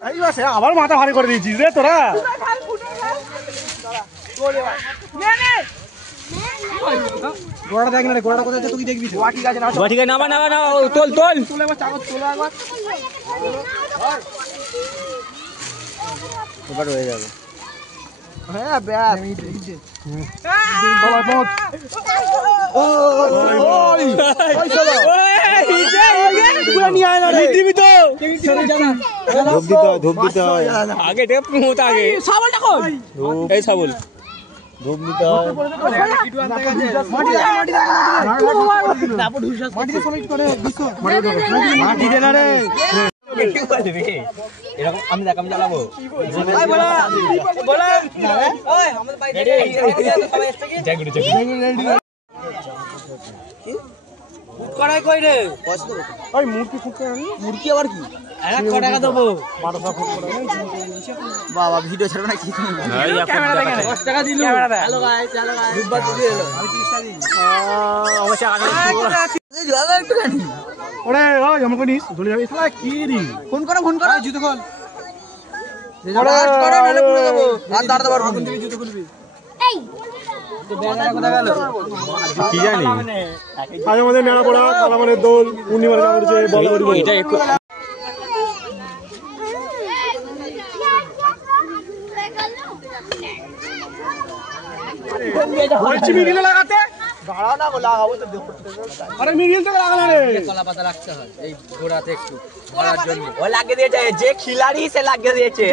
আবার মাথা ভারী করে দিয়েছিস রে তোরা। গোড়াটা দেখ না রে, গোড়াটা কোথায় তুই দেখবি। ঠিক আছে না, ঠিক আছে, নামা নামা নামা, তোল তোল তোল একবার, চাকর তোল একবার, এবার হয়ে যাবে। হ্যাঁ ব্যাস আগে সাবল ধূপ দিতে হয়। এরকম আমি দেখ, আমি জ্বালাবো মুরগি আবার কি টাকা দেবো। বাবা ভিডিও ছাড়বে না কি, 10 টাকা দিল। ফোন করো ফোন করো, জুতো খোল, জুতো খুলবি। কি জানি আজ আমাদের মেলা পড়া কালামানের দোল পূর্ণিমার গান করছে, এটা একটু লাগাতে যে খিলাড়ি সে লাগিয়ে দিয়েছে,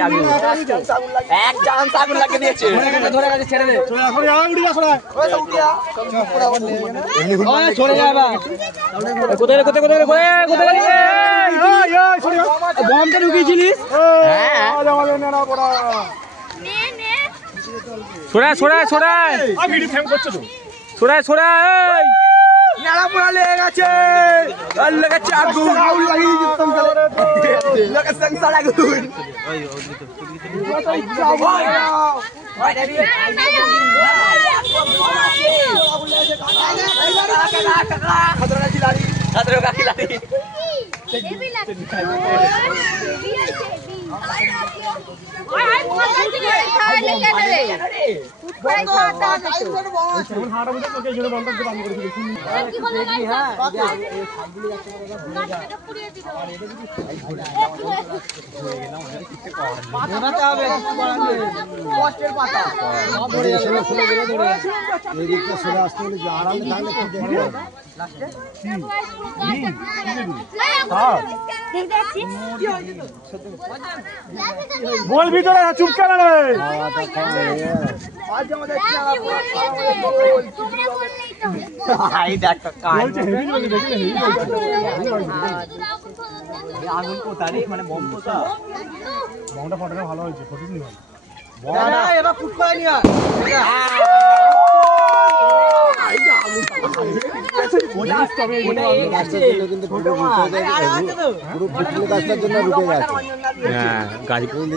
এক জাহান আগুন লাগিয়ে দিয়েছে। বমটা ঢুকিয়েছিলিস, ছড়ায় ছড়ায় ছড়ায় ছড়ায় ছড়ায় নেড়া পোড়া লেগে গেছে, লেগেছে আগুন, সংসার আগুন। बोल भी तो रहा, चुप कर रहा है। আগুন কোথায় মানে বম কোথা, বমটা ফটানো ভালো হয়েছে, ফটিস নি ভালো এবার ফুট করে নিয়া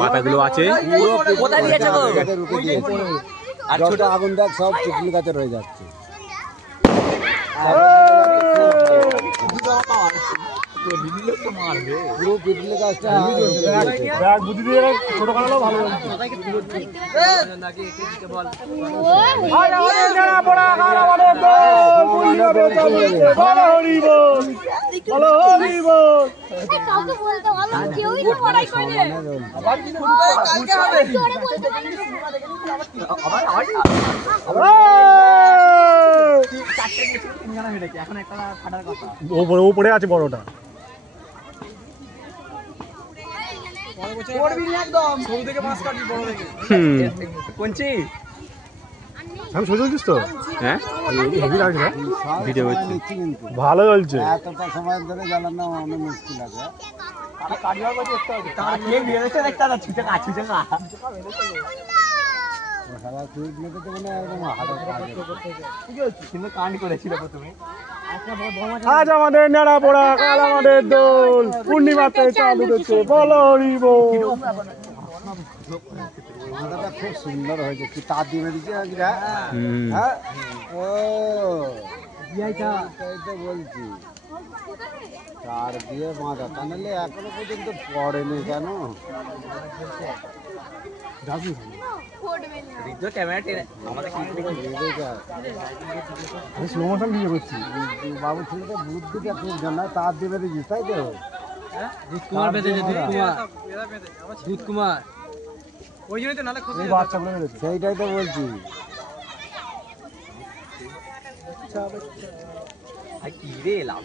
পাতাগুলো আছে, আর ছোট আগুন দেখ সব চুকলি গাছে রয়ে যাচ্ছে। পুরো পিটলে গাছটা বুদ্ধি দিয়ে ছোট কাটালেও ভালো। উপরে আছে বড়টা, আমি সোজা দিস তো। হ্যাঁ ভিডিও ভালো চলছে, এতটা সময় ধরে জ্বালানো অনেক মুশকিল আছে। আজ আমাদের নেড়া পোড়া কাল আমাদের দোল পূর্ণিমাতে চালু হচ্ছে, বলো হরি বল। খুব সুন্দর হয়েছে, কি তার দিয়ে দিচ্ছে ও বলছি তার দিয়ে বাঁধা, তাহলে এখনো পর্যন্ত পড়েনি কেন? স্লো মোশন ভিডিও করছি। বাবু ছেলেটা বুদ্ধিটা খুব জানা, তার দিয়ে বেঁধেছিস তাই তো? দুধকুমার বেঁধেছে, দুধকুমার ওই জন্যই তো নালে খুঁজে বাচ্চাগুলো বেঁধেছে, সেইটাই তো বলছি। কি রে লাভ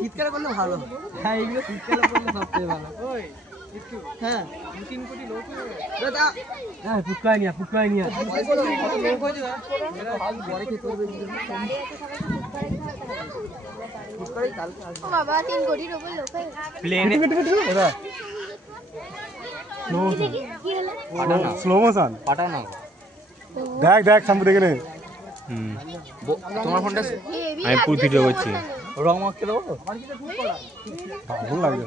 শীতকালে করলে ভালো। হ্যাঁ এইগুলো শীতকালে করলে সবচেয়ে ভালো। হ্যাঁ 2-3 কোটি লোক হ্যাঁ ফুটকাই নিয়া বাবা 3 কোটির উপর লোক প্লেনে স্লো মোশন পাঠানো। দেখ দেখ সামনে দেখে নে। তোমার ফোনটা আমি ফুল ভিডিও করছি। রং মাখতে দেবো ভালো লাগছে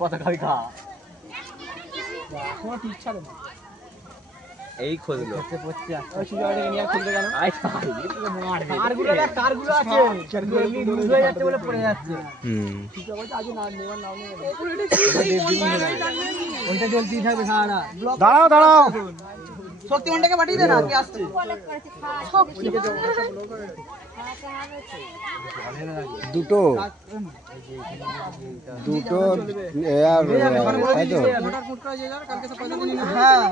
কথা খাবি খা এই খুঁজলো দাঁড়াও দাঁড়াও, শক্তিমানটাকে পাঠিয়ে দে না, কে আসছে? দুটো এয়ার, তাই তো? হ্যাঁ